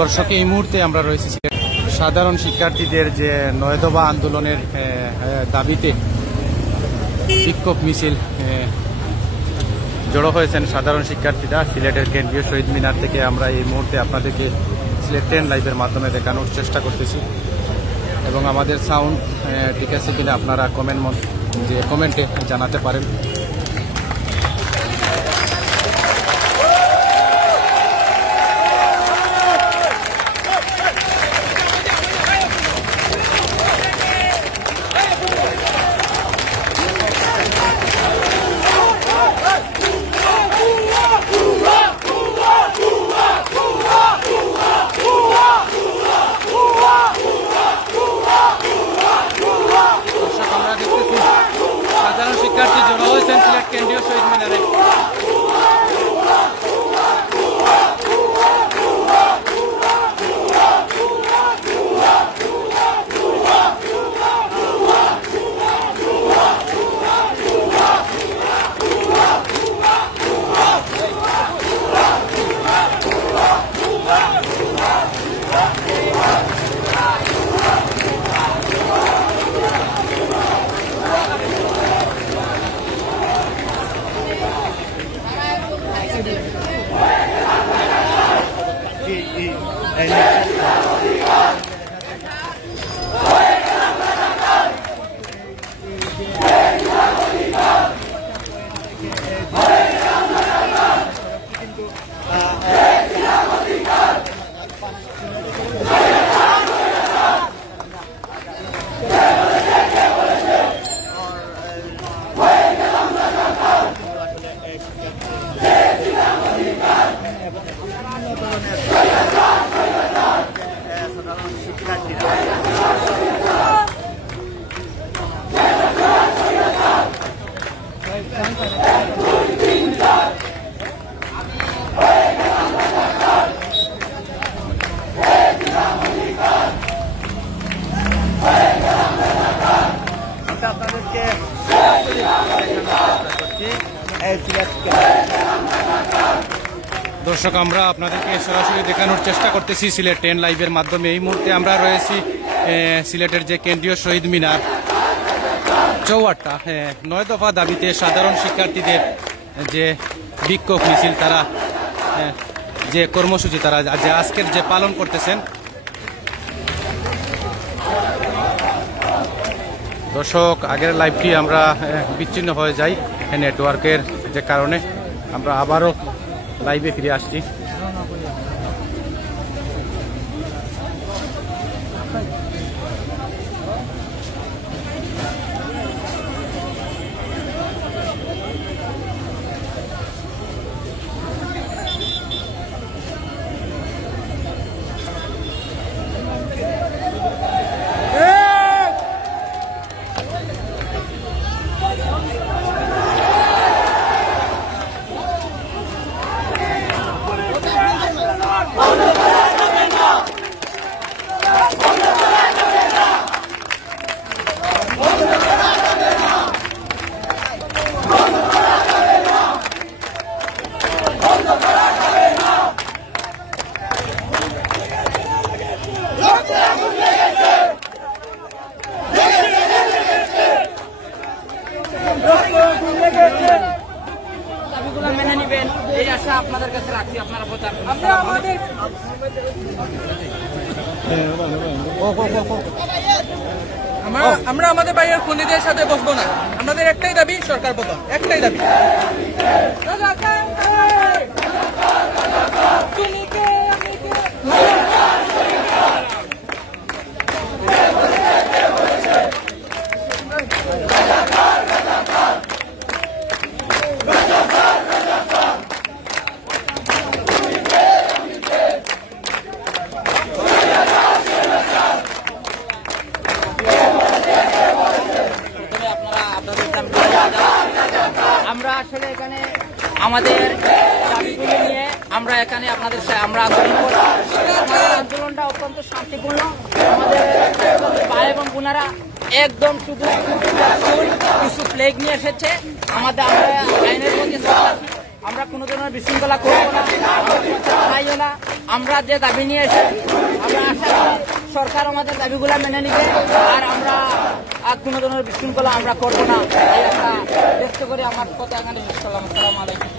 দর্শক, এই মুহূর্তে আমরা রয়েছি সাধারণ শিক্ষার্থীদের যে 9 দফা আন্দোলনের দাবিতে বিক্ষোভ মিছিল জড়ো হয়েছেন সাধারণ শিক্ষার্থীরা সিলেটের কেন্দ্রীয় শহীদ মিনার থেকে। আমরা এই মুহূর্তে আপনাদেরকে সিলেট 10 লাইভের মাধ্যমে দেখানোর চেষ্টা করতেছি এবং আমাদের সাউন্ড ঠিক আছে কিনা আপনারা কমেন্টে জানাতে পারেন। সাধারণ শিক্ষার্থী জড়ো হয়েছেন সিলেট কেন্দ্রীয় শহীদ মিনারে। দর্শক, আমরা আপনাদেরকে সরাসরি দেখানোর চেষ্টা করতেছি সিলেট 10 লাইভের মাধ্যমে। এই মুহূর্তে আমরা রয়েছি সিলেটের যে কেন্দ্রীয় শহীদ মিনার চৌহাট্টা। 9 দফা দাবিতে সাধারণ শিক্ষার্থীদের যে বিক্ষোভ মিছিল, তারা যে কর্মসূচি তারা যে আজকের যে পালন করতেছেন। দর্শক, আগের লাইভটি আমরা বিচ্ছিন্ন হয়ে যাই নেটওয়ার্কের যে কারণে। আমরা আবারও লাইভে ফিরে আসছি। মেনে নিবেন এই আশা আপনাদের কাছে রাখছি। আপনারা আমরা আমাদের বাইরের খুনিদের সাথে বসবো না। আমাদের একটাই দাবি, সরকার পতন, একটাই দাবি। আমরা আসলে এখানে আমাদের দাবিগুলি নিয়ে আমরা এখানে আপনাদের আমরা আন্দোলনটা অত্যন্ত শান্তিপূর্ণ। আমাদের ভাই এবং বোনেরা একদম শুধু কিছু ফ্লেগ নিয়ে এসেছে। আমরা আইনের মধ্যে আমরা কোনো ধরনের বিশৃঙ্খলা করবো না, খাইও না। আমরা যে দাবি নিয়ে এসেছি আমরা আশা করি সরকার আমাদের দাবিগুলো মেনে নিবে আর আমরা আর কোনো ধরনের বিশৃঙ্খলা আমরা করবো না এই একটা ব্যক্ত করে আমার কথা এখানে শেষ করলাম। আসসালামু আলাইকুম।